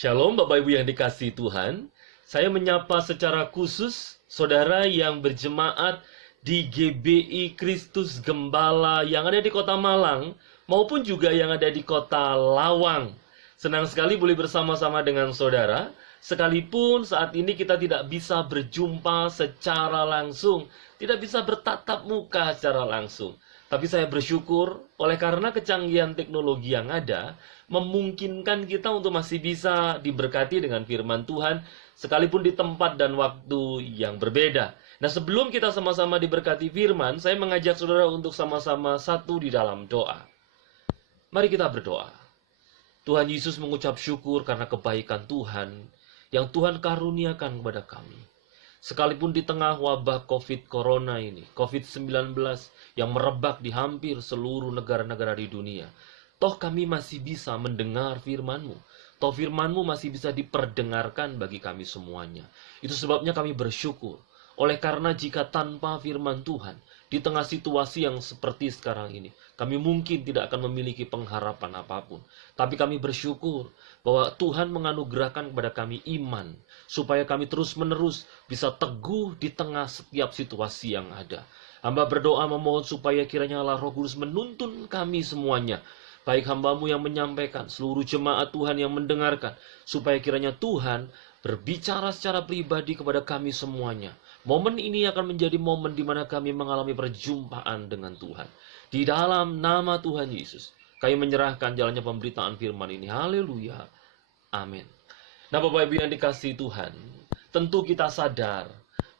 Shalom Bapak Ibu yang dikasihi Tuhan. Saya menyapa secara khusus saudara yang berjemaat di GBI Kristus Gembala yang ada di Kota Malang maupun juga yang ada di Kota Lawang. Senang sekali boleh bersama-sama dengan saudara, sekalipun saat ini kita tidak bisa berjumpa secara langsung, tidak bisa bertatap muka secara langsung. Tapi saya bersyukur oleh karena kecanggihan teknologi yang ada, memungkinkan kita untuk masih bisa diberkati dengan firman Tuhan, sekalipun di tempat dan waktu yang berbeda. Nah, sebelum kita sama-sama diberkati firman, saya mengajak saudara untuk sama-sama satu di dalam doa. Mari kita berdoa. Tuhan Yesus mengucap syukur karena kebaikan Tuhan yang Tuhan karuniakan kepada kami. Sekalipun di tengah wabah COVID Corona ini, COVID-19 yang merebak di hampir seluruh negara-negara di dunia, toh kami masih bisa mendengar firman-Mu. Toh firman-Mu masih bisa diperdengarkan bagi kami semuanya. Itu sebabnya kami bersyukur. Oleh karena jika tanpa firman Tuhan, di tengah situasi yang seperti sekarang ini, kami mungkin tidak akan memiliki pengharapan apapun. Tapi kami bersyukur bahwa Tuhan menganugerahkan kepada kami iman, supaya kami terus-menerus bisa teguh di tengah setiap situasi yang ada. Hamba berdoa memohon supaya kiranya Allah Roh Kudus menuntun kami semuanya, baik hamba-Mu yang menyampaikan, seluruh jemaat Tuhan yang mendengarkan, supaya kiranya Tuhan berbicara secara pribadi kepada kami semuanya. Momen ini akan menjadi momen di mana kami mengalami perjumpaan dengan Tuhan. Di dalam nama Tuhan Yesus, kami menyerahkan jalannya pemberitaan firman ini. Haleluya. Amin. Nah, Bapak Ibu yang dikasihi Tuhan, tentu kita sadar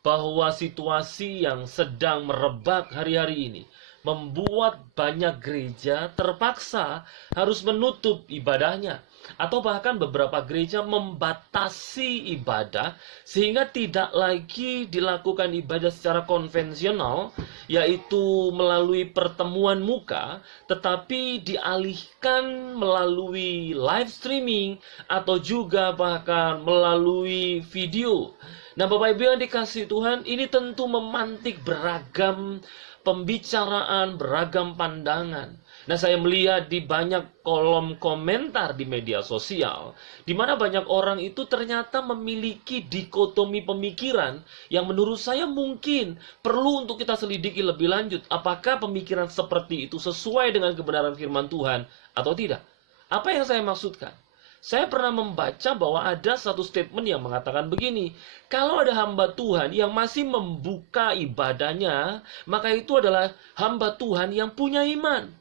bahwa situasi yang sedang merebak hari-hari ini membuat banyak gereja terpaksa harus menutup ibadahnya, atau bahkan beberapa gereja membatasi ibadah sehingga tidak lagi dilakukan ibadah secara konvensional, yaitu melalui pertemuan muka, tetapi dialihkan melalui live streaming atau juga bahkan melalui video. Nah, Bapak Ibu yang dikasihi Tuhan, ini tentu memantik beragam pembicaraan, beragam pandangan. Nah, saya melihat di banyak kolom komentar di media sosial, di mana banyak orang itu ternyata memiliki dikotomi pemikiran yang menurut saya mungkin perlu untuk kita selidiki lebih lanjut. Apakah pemikiran seperti itu sesuai dengan kebenaran firman Tuhan atau tidak? Apa yang saya maksudkan? Saya pernah membaca bahwa ada satu statement yang mengatakan begini, kalau ada hamba Tuhan yang masih membuka ibadahnya, maka itu adalah hamba Tuhan yang punya iman.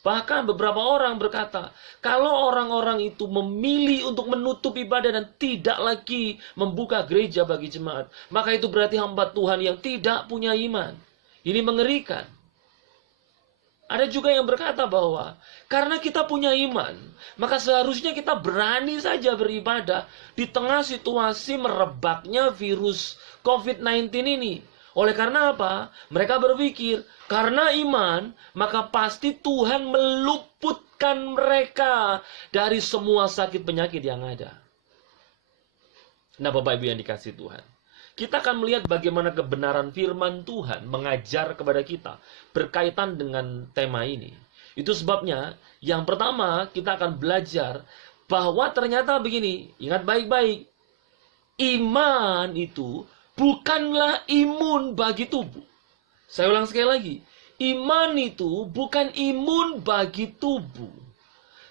Bahkan beberapa orang berkata, kalau orang-orang itu memilih untuk menutup ibadah dan tidak lagi membuka gereja bagi jemaat, maka itu berarti hamba Tuhan yang tidak punya iman. Ini mengerikan. Ada juga yang berkata bahwa karena kita punya iman, maka seharusnya kita berani saja beribadah di tengah situasi merebaknya virus COVID-19 ini. Oleh karena apa? Mereka berpikir, karena iman, maka pasti Tuhan meluputkan mereka dari semua sakit penyakit yang ada. Nah, Bapak Ibu yang dikasihi Tuhan, kita akan melihat bagaimana kebenaran firman Tuhan mengajar kepada kita berkaitan dengan tema ini. Itu sebabnya, yang pertama kita akan belajar bahwa ternyata begini, ingat baik-baik, iman itu bukanlah imun bagi tubuh. Saya ulang sekali lagi, iman itu bukan imun bagi tubuh.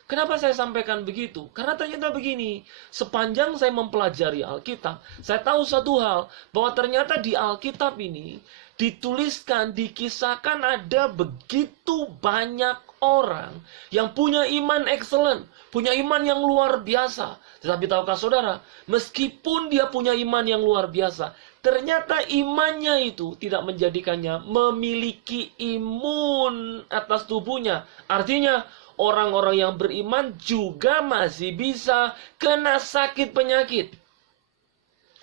Kenapa saya sampaikan begitu? Karena ternyata begini, sepanjang saya mempelajari Alkitab, saya tahu satu hal, bahwa ternyata di Alkitab ini dituliskan, dikisahkan ada begitu banyak orang yang punya iman excellent, punya iman yang luar biasa. Tetapi tahukah saudara, meskipun dia punya iman yang luar biasa, ternyata imannya itu tidak menjadikannya memiliki imun atas tubuhnya. Artinya, orang-orang yang beriman juga masih bisa kena sakit penyakit.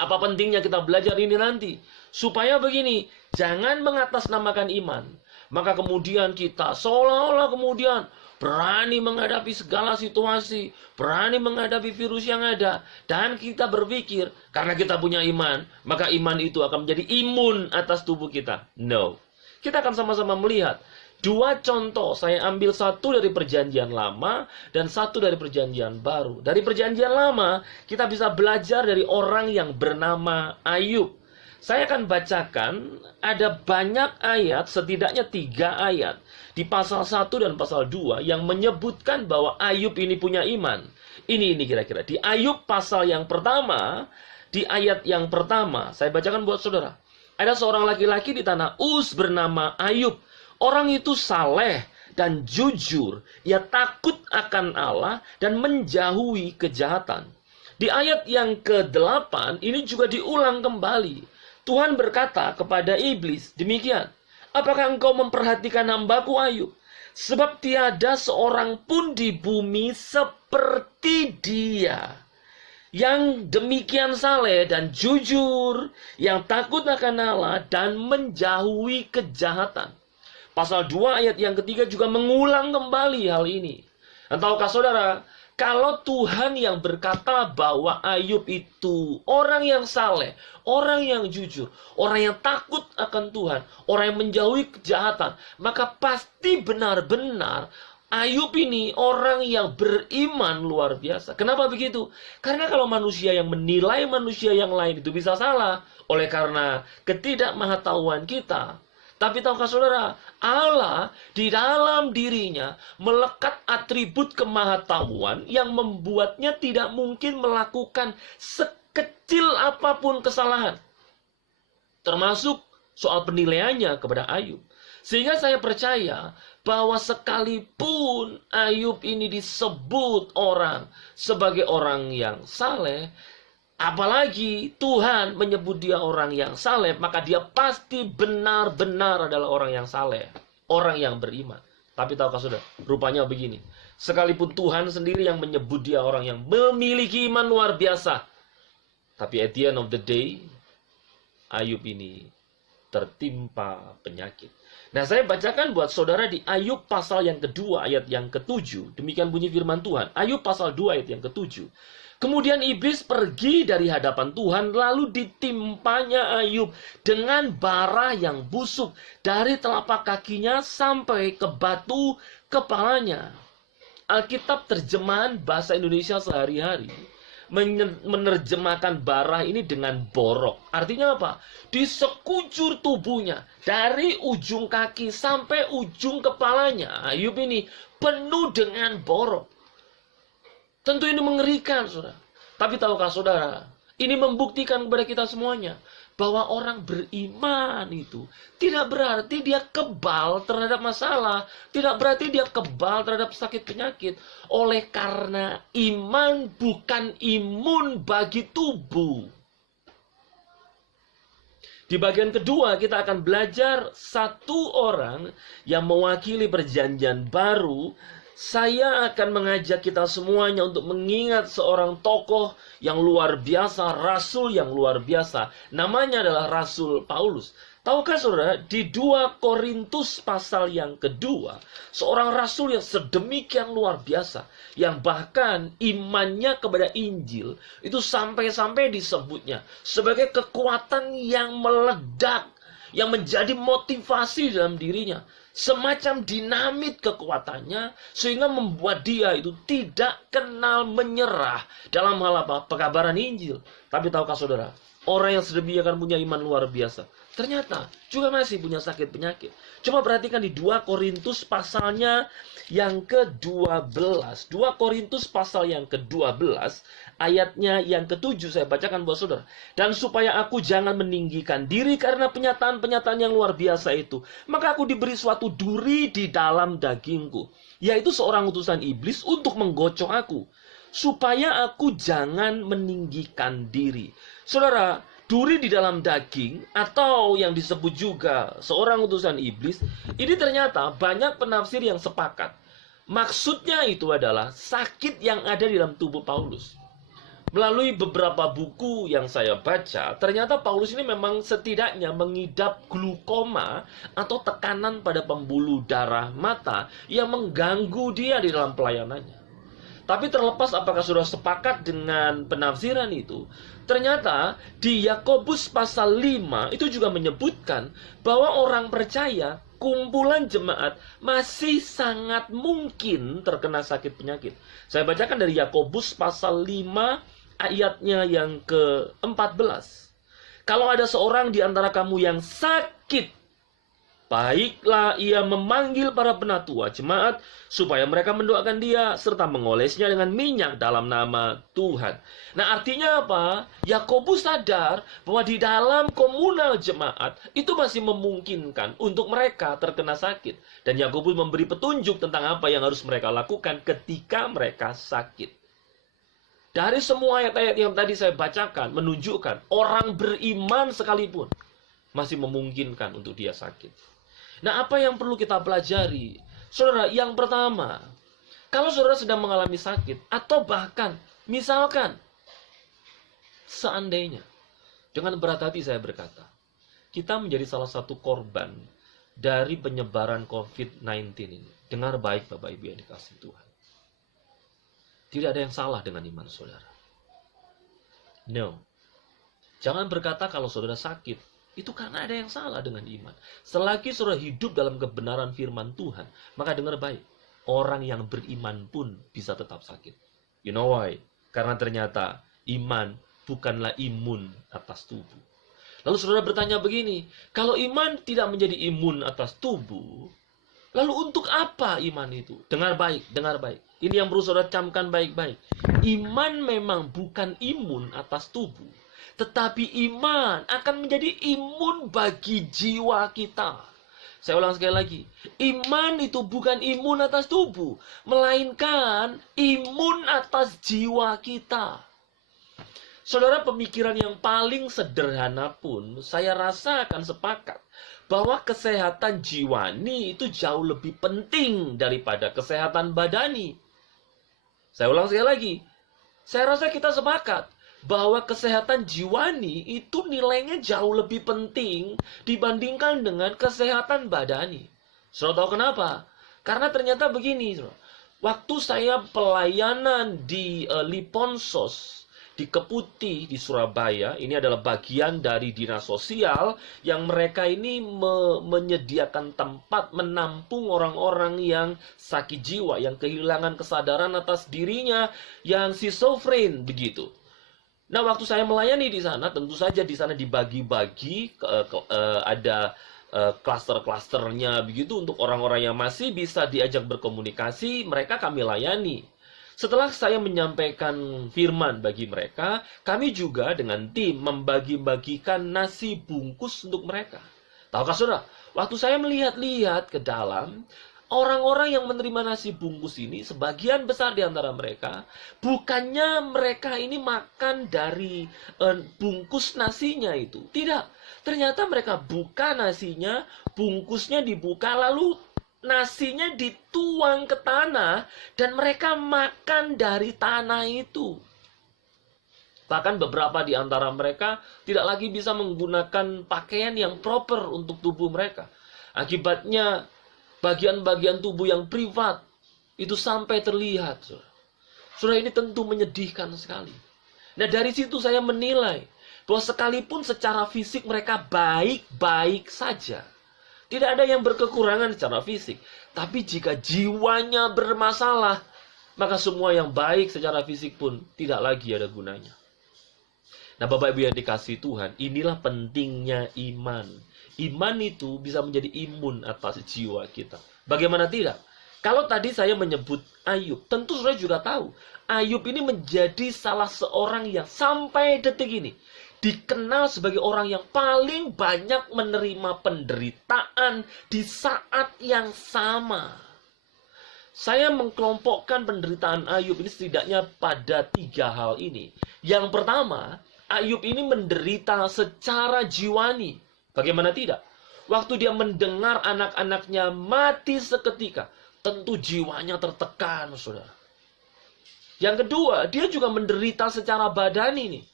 Apa pentingnya kita belajar ini nanti? Supaya begini, jangan mengatasnamakan iman. Maka kemudian kita seolah-olah kemudian berani menghadapi segala situasi, berani menghadapi virus yang ada. Dan kita berpikir, karena kita punya iman, maka iman itu akan menjadi imun atas tubuh kita. No. Kita akan sama-sama melihat Dua contoh, saya ambil satu dari perjanjian lama dan satu dari perjanjian baru. Dari perjanjian lama, kita bisa belajar dari orang yang bernama Ayub. Saya akan bacakan, ada banyak ayat, setidaknya 3 ayat di pasal 1 dan pasal 2 yang menyebutkan bahwa Ayub ini punya iman. Ini kira-kira. Di Ayub pasal yang pertama, di ayat yang pertama, saya bacakan buat saudara. Ada seorang laki-laki di tanah Uz bernama Ayub. Orang itu saleh dan jujur. Ia takut akan Allah dan menjauhi kejahatan. Di ayat yang ke-8 ini juga diulang kembali. Tuhan berkata kepada iblis, demikian, apakah engkau memperhatikan hambaku Ayub? Sebab tiada seorang pun di bumi seperti dia, yang demikian saleh dan jujur, yang takut akan Allah dan menjauhi kejahatan. Pasal 2 ayat yang ketiga juga mengulang kembali hal ini. Dan tahukah saudara, kalau Tuhan yang berkata bahwa Ayub itu orang yang saleh, orang yang jujur, orang yang takut akan Tuhan, orang yang menjauhi kejahatan, maka pasti benar-benar Ayub ini orang yang beriman luar biasa. Kenapa begitu? Karena kalau manusia yang menilai manusia yang lain itu bisa salah oleh karena ketidakmengetahuan kita. Tapi tahukah saudara, Allah di dalam dirinya melekat atribut kemahatauan yang membuatnya tidak mungkin melakukan sekecil apapun kesalahan. Termasuk soal penilaiannya kepada Ayub. Sehingga saya percaya bahwa sekalipun Ayub ini disebut orang sebagai orang yang saleh, apalagi Tuhan menyebut dia orang yang saleh, maka dia pasti benar-benar adalah orang yang saleh, orang yang beriman. Tapi tahukah saudara, rupanya begini. Sekalipun Tuhan sendiri yang menyebut dia orang yang memiliki iman luar biasa, tapi at the end of the day, Ayub ini tertimpa penyakit. Nah, saya bacakan buat saudara di Ayub pasal yang kedua, ayat yang ke-7. Demikian bunyi firman Tuhan. Ayub pasal 2 ayat yang ke-7. Kemudian iblis pergi dari hadapan Tuhan, lalu ditimpanya Ayub dengan bara yang busuk dari telapak kakinya sampai ke batu kepalanya. Alkitab terjemahan bahasa Indonesia sehari-hari menerjemahkan bara ini dengan borok. Artinya apa? Di sekujur tubuhnya, dari ujung kaki sampai ujung kepalanya, Ayub ini penuh dengan borok. Tentu ini mengerikan, saudara. Tapi tahukah saudara, ini membuktikan kepada kita semuanya bahwa orang beriman itu tidak berarti dia kebal terhadap masalah, tidak berarti dia kebal terhadap sakit penyakit. Oleh karena iman bukan imun bagi tubuh. Di bagian kedua kita akan belajar satu orang yang mewakili perjanjian baru. Saya akan mengajak kita semuanya untuk mengingat seorang tokoh yang luar biasa, rasul yang luar biasa. Namanya adalah Rasul Paulus. Tahukah saudara, di 2 Korintus pasal yang kedua, seorang rasul yang sedemikian luar biasa, yang bahkan imannya kepada Injil, itu sampai-sampai disebutnya sebagai kekuatan yang meledak, yang menjadi motivasi dalam dirinya. Semacam dinamit kekuatannya, sehingga membuat dia itu tidak kenal menyerah dalam hal apa? Pekabaran Injil. Tapi tahukah saudara, orang yang sedemikian punya iman luar biasa, ternyata juga masih punya sakit penyakit. Coba perhatikan di 2 Korintus pasalnya yang ke-12. 2 Korintus pasal yang ke-12, ayatnya yang ke-7 saya bacakan buat saudara. Dan supaya aku jangan meninggikan diri karena penyataan-penyataan yang luar biasa itu, maka aku diberi suatu duri di dalam dagingku, yaitu seorang utusan iblis untuk menggocok aku, supaya aku jangan meninggikan diri. Saudara, duri di dalam daging, atau yang disebut juga seorang utusan iblis, ini ternyata banyak penafsir yang sepakat. Maksudnya itu adalah sakit yang ada di dalam tubuh Paulus. Melalui beberapa buku yang saya baca, ternyata Paulus ini memang setidaknya mengidap glukoma atau tekanan pada pembuluh darah mata yang mengganggu dia di dalam pelayanannya. Tapi terlepas apakah saudara sepakat dengan penafsiran itu, ternyata di Yakobus pasal 5 itu juga menyebutkan bahwa orang percaya, kumpulan jemaat masih sangat mungkin terkena sakit penyakit. Saya bacakan dari Yakobus pasal 5 ayatnya yang ke-14. Kalau ada seorang di antara kamu yang sakit, baiklah ia memanggil para penatua jemaat supaya mereka mendoakan dia serta mengolesnya dengan minyak dalam nama Tuhan. Nah, artinya apa? Yakobus sadar bahwa di dalam komunal jemaat itu masih memungkinkan untuk mereka terkena sakit. Dan Yakobus memberi petunjuk tentang apa yang harus mereka lakukan ketika mereka sakit. Dari semua ayat-ayat yang tadi saya bacakan menunjukkan orang beriman sekalipun masih memungkinkan untuk dia sakit. Nah, apa yang perlu kita pelajari? Saudara, yang pertama, kalau saudara sedang mengalami sakit, atau bahkan, misalkan, seandainya, dengan berat hati saya berkata, kita menjadi salah satu korban dari penyebaran COVID-19 ini. Dengar baik Bapak Ibu yang dikasihi Tuhan. Tidak ada yang salah dengan iman saudara. No. Jangan berkata kalau saudara sakit, itu karena ada yang salah dengan iman. Selagi saudara hidup dalam kebenaran firman Tuhan, maka dengar baik, orang yang beriman pun bisa tetap sakit. You know why? Karena ternyata iman bukanlah imun atas tubuh. Lalu saudara bertanya begini, kalau iman tidak menjadi imun atas tubuh, lalu untuk apa iman itu? Dengar baik, dengar baik. Ini yang perlu saudara camkan baik-baik. Iman memang bukan imun atas tubuh, tetapi iman akan menjadi imun bagi jiwa kita. Saya ulang sekali lagi. Iman itu bukan imun atas tubuh, melainkan imun atas jiwa kita. Saudara, pemikiran yang paling sederhana pun saya rasa akan sepakat bahwa kesehatan jiwani itu jauh lebih penting daripada kesehatan badani. Saya ulang sekali lagi. Saya rasa kita sepakat bahwa kesehatan jiwani itu nilainya jauh lebih penting dibandingkan dengan kesehatan badani. Saudara tahu kenapa? Karena ternyata begini, saudara. Waktu saya pelayanan di Liponsos, di Keputih, di Surabaya, ini adalah bagian dari dinas sosial yang mereka ini menyediakan tempat menampung orang-orang yang sakit jiwa, yang kehilangan kesadaran atas dirinya, yang schizofren begitu. Nah, waktu saya melayani di sana, tentu saja di sana dibagi-bagi, ada klaster-klasternya begitu untuk orang-orang yang masih bisa diajak berkomunikasi, mereka kami layani. Setelah saya menyampaikan firman bagi mereka, kami juga dengan tim membagi-bagikan nasi bungkus untuk mereka. Tahukah saudara, waktu saya melihat-lihat ke dalam, orang-orang yang menerima nasi bungkus ini, sebagian besar di antara mereka, bukannya mereka ini makan dari bungkus nasinya itu. Tidak, ternyata mereka buka nasinya, bungkusnya dibuka, lalu nasinya dituang ke tanah, dan mereka makan dari tanah itu. Bahkan beberapa di antara mereka tidak lagi bisa menggunakan pakaian yang proper untuk tubuh mereka. Akibatnya, bagian-bagian tubuh yang privat itu sampai terlihat. Saudara, ini tentu menyedihkan sekali. Nah, dari situ saya menilai bahwa sekalipun secara fisik mereka baik-baik saja, tidak ada yang berkekurangan secara fisik. Tapi jika jiwanya bermasalah, maka semua yang baik secara fisik pun tidak lagi ada gunanya. Nah, Bapak Ibu yang dikasihi Tuhan, inilah pentingnya iman. Iman itu bisa menjadi imun atas jiwa kita. Bagaimana tidak? Kalau tadi saya menyebut Ayub, tentu saudara juga tahu, Ayub ini menjadi salah seorang yang sampai detik ini dikenal sebagai orang yang paling banyak menerima penderitaan di saat yang sama. Saya mengkelompokkan penderitaan Ayub ini setidaknya pada 3 hal ini. Yang pertama, Ayub ini menderita secara jiwani. Bagaimana tidak? Waktu dia mendengar anak-anaknya mati seketika, tentu jiwanya tertekan, saudara. Yang kedua, dia juga menderita secara badani nih.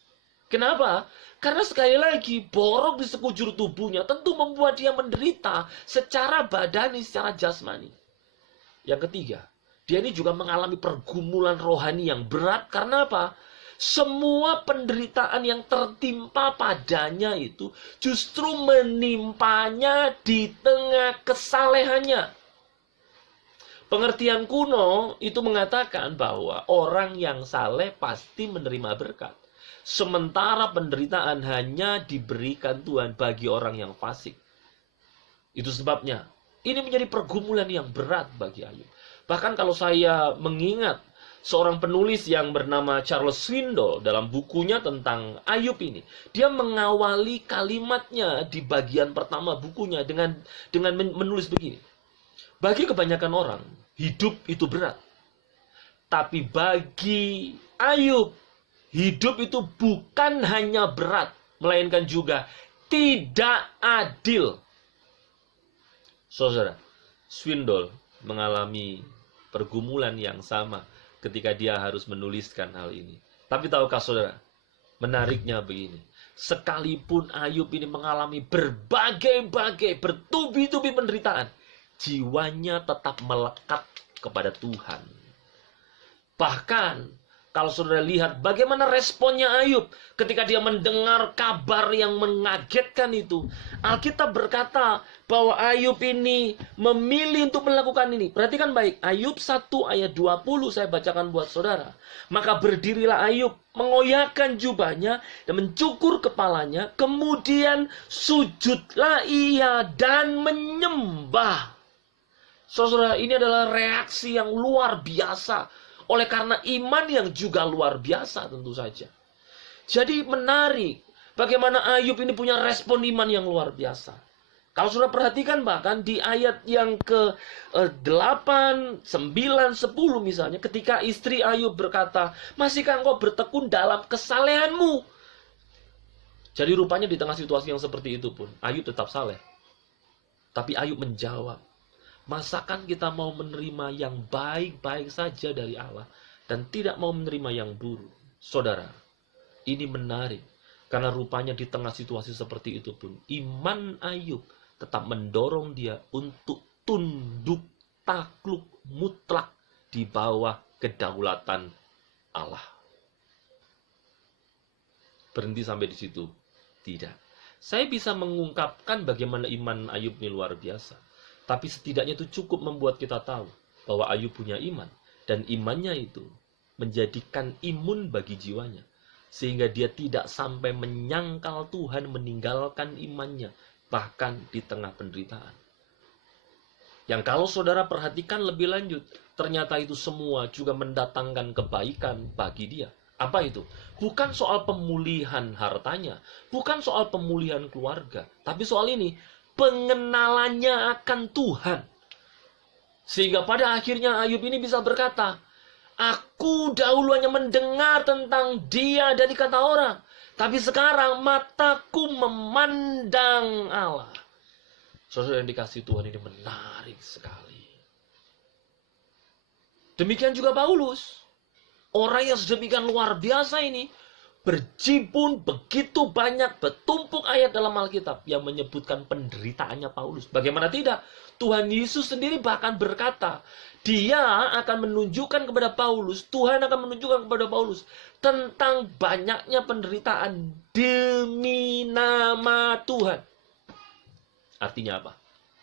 Kenapa? Karena sekali lagi, borok di sekujur tubuhnya tentu membuat dia menderita secara badani, secara jasmani. Yang ketiga, Dia ini juga mengalami pergumulan rohani yang berat. Karena apa? Semua penderitaan yang tertimpa padanya itu justru menimpanya di tengah kesalehannya. Pengertian kuno itu mengatakan bahwa orang yang saleh pasti menerima berkat. Sementara penderitaan hanya diberikan Tuhan bagi orang yang fasik. Itu sebabnya ini menjadi pergumulan yang berat bagi Ayub. Bahkan kalau saya mengingat seorang penulis yang bernama Charles Swindoll dalam bukunya tentang Ayub ini, dia mengawali kalimatnya di bagian pertama bukunya dengan menulis begini. Bagi kebanyakan orang, hidup itu berat. Tapi bagi Ayub, hidup itu bukan hanya berat, melainkan juga tidak adil. Saudara, Swindoll mengalami pergumulan yang sama ketika dia harus menuliskan hal ini. Tapi tahukah saudara, menariknya begini. Sekalipun Ayub ini mengalami berbagai-bagai, bertubi-tubi penderitaan, jiwanya tetap melekat kepada Tuhan. Bahkan, kalau saudara lihat bagaimana responnya Ayub ketika dia mendengar kabar yang mengagetkan itu. Alkitab berkata bahwa Ayub ini memilih untuk melakukan ini. Perhatikan baik, Ayub 1 ayat 20 saya bacakan buat saudara. Maka berdirilah Ayub, mengoyakkan jubahnya dan mencukur kepalanya. Kemudian sujudlah ia dan menyembah. Saudara, ini adalah reaksi yang luar biasa. Oleh karena iman yang juga luar biasa tentu saja. Jadi menarik bagaimana Ayub ini punya respon iman yang luar biasa. Kalau sudah perhatikan bahkan di ayat yang ke-8, 9, 10 misalnya. Ketika istri Ayub berkata, masihkah engkau bertekun dalam kesalehanmu? Jadi rupanya di tengah situasi yang seperti itu pun Ayub tetap saleh. Tapi Ayub menjawab, masakan kita mau menerima yang baik-baik saja dari Allah dan tidak mau menerima yang buruk? Saudara, ini menarik. Karena rupanya di tengah situasi seperti itu pun, iman Ayub tetap mendorong dia untuk tunduk takluk mutlak di bawah kedaulatan Allah. Berhenti sampai di situ? Tidak. Saya bisa mengungkapkan bagaimana iman Ayub ini luar biasa. Tapi setidaknya itu cukup membuat kita tahu bahwa Ayub punya iman. Dan imannya itu menjadikan imun bagi jiwanya. Sehingga dia tidak sampai menyangkal Tuhan, meninggalkan imannya. Bahkan di tengah penderitaan. Yang kalau saudara perhatikan lebih lanjut, ternyata itu semua juga mendatangkan kebaikan bagi dia. Apa itu? Bukan soal pemulihan hartanya. Bukan soal pemulihan keluarga. Tapi soal ini, pengenalannya akan Tuhan. Sehingga pada akhirnya Ayub ini bisa berkata, aku dahulu hanya mendengar tentang dia dari kata orang. Tapi sekarang mataku memandang Allah. Saudara yang dikasihi Tuhan, ini menarik sekali. Demikian juga Paulus. Orang yang sedemikian luar biasa ini, berjibun begitu banyak, bertumpuk ayat dalam Alkitab yang menyebutkan penderitaannya Paulus. Bagaimana tidak? Tuhan Yesus sendiri bahkan berkata, dia akan menunjukkan kepada Paulus, Tuhan akan menunjukkan kepada Paulus tentang banyaknya penderitaan demi nama Tuhan. Artinya apa?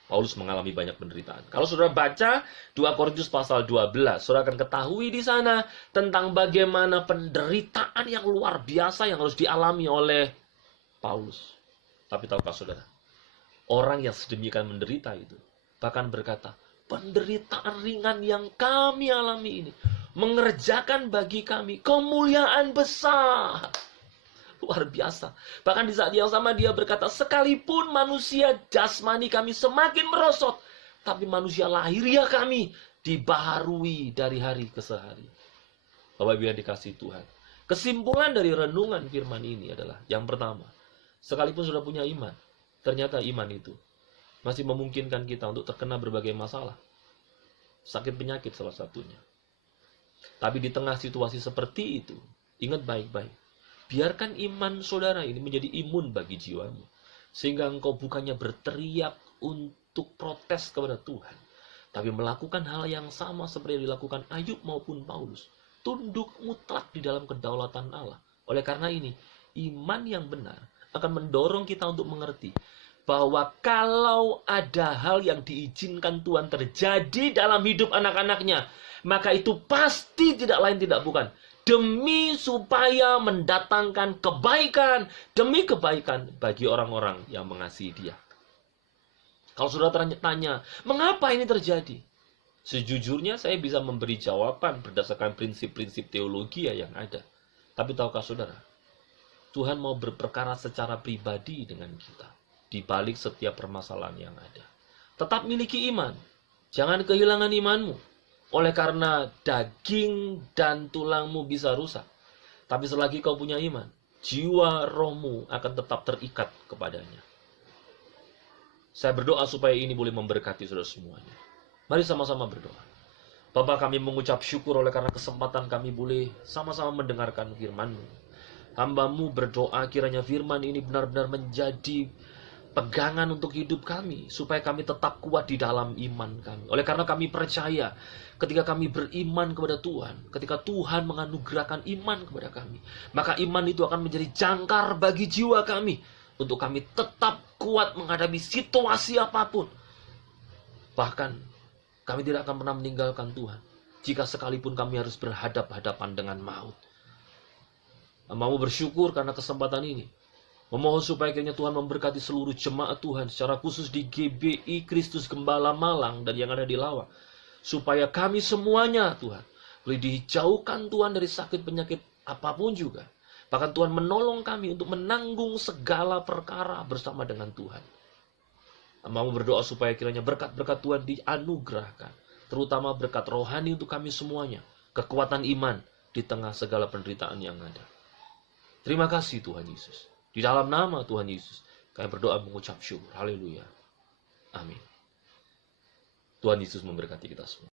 Paulus mengalami banyak penderitaan. Kalau saudara baca 2 Korintus pasal 12, saudara akan ketahui di sana tentang bagaimana penderitaan yang luar biasa yang harus dialami oleh Paulus. Tapi tahukah saudara, orang yang sedemikian menderita itu bahkan berkata, penderitaan ringan yang kami alami ini mengerjakan bagi kami kemuliaan besar. Luar biasa. Bahkan di saat yang sama dia berkata, sekalipun manusia jasmani kami semakin merosot, tapi manusia lahiriah kami dibaharui dari hari ke hari. Bapak Ibu yang dikasihi Tuhan. Kesimpulan dari renungan firman ini adalah, yang pertama, sekalipun sudah punya iman, ternyata iman itu masih memungkinkan kita untuk terkena berbagai masalah. Sakit penyakit salah satunya. Tapi di tengah situasi seperti itu, ingat baik-baik. Biarkan iman saudara ini menjadi imun bagi jiwamu. Sehingga engkau bukannya berteriak untuk protes kepada Tuhan. tapi melakukan hal yang sama seperti yang dilakukan Ayub maupun Paulus. Tunduk mutlak di dalam kedaulatan Allah. Oleh karena ini, iman yang benar akan mendorong kita untuk mengerti bahwa kalau ada hal yang diizinkan Tuhan terjadi dalam hidup anak-anaknya, maka itu pasti tidak lain tidak bukan demi supaya mendatangkan kebaikan, demi kebaikan bagi orang-orang yang mengasihi Dia. Kalau saudara tanya, mengapa ini terjadi? Sejujurnya saya bisa memberi jawaban berdasarkan prinsip-prinsip teologi yang ada. Tapi tahukah saudara, Tuhan mau berperkara secara pribadi dengan kita di balik setiap permasalahan yang ada. Tetap miliki iman. Jangan kehilangan imanmu. Oleh karena daging dan tulangmu bisa rusak. Tapi selagi kau punya iman, jiwa rohmu akan tetap terikat kepadanya. Saya berdoa supaya ini boleh memberkati saudara semuanya. Mari sama-sama berdoa. Bapa, kami mengucap syukur oleh karena kesempatan kami boleh sama-sama mendengarkan firman-Mu. Hamba-Mu berdoa kiranya firman ini benar-benar menjadi pegangan untuk hidup kami, supaya kami tetap kuat di dalam iman kami. Oleh karena kami percaya, ketika kami beriman kepada Tuhan, ketika Tuhan menganugerahkan iman kepada kami, maka iman itu akan menjadi jangkar bagi jiwa kami, untuk kami tetap kuat menghadapi situasi apapun. Bahkan, kami tidak akan pernah meninggalkan Tuhan, jika sekalipun kami harus berhadap-hadapan dengan maut. Mau bersyukur karena kesempatan ini. Memohon supaya kiranya Tuhan memberkati seluruh jemaat Tuhan, secara khusus di GBI Kristus Gembala Malang dan yang ada di Lawang. Supaya kami semuanya, Tuhan, boleh dijauhkan Tuhan dari sakit penyakit apapun juga. Bahkan Tuhan menolong kami untuk menanggung segala perkara bersama dengan Tuhan. Mau berdoa supaya kiranya berkat-berkat Tuhan dianugerahkan, terutama berkat rohani untuk kami semuanya, kekuatan iman di tengah segala penderitaan yang ada. Terima kasih Tuhan Yesus. Di dalam nama Tuhan Yesus, kami berdoa mengucap syukur. Haleluya. Amin. Tuhan Yesus memberkati kita semua.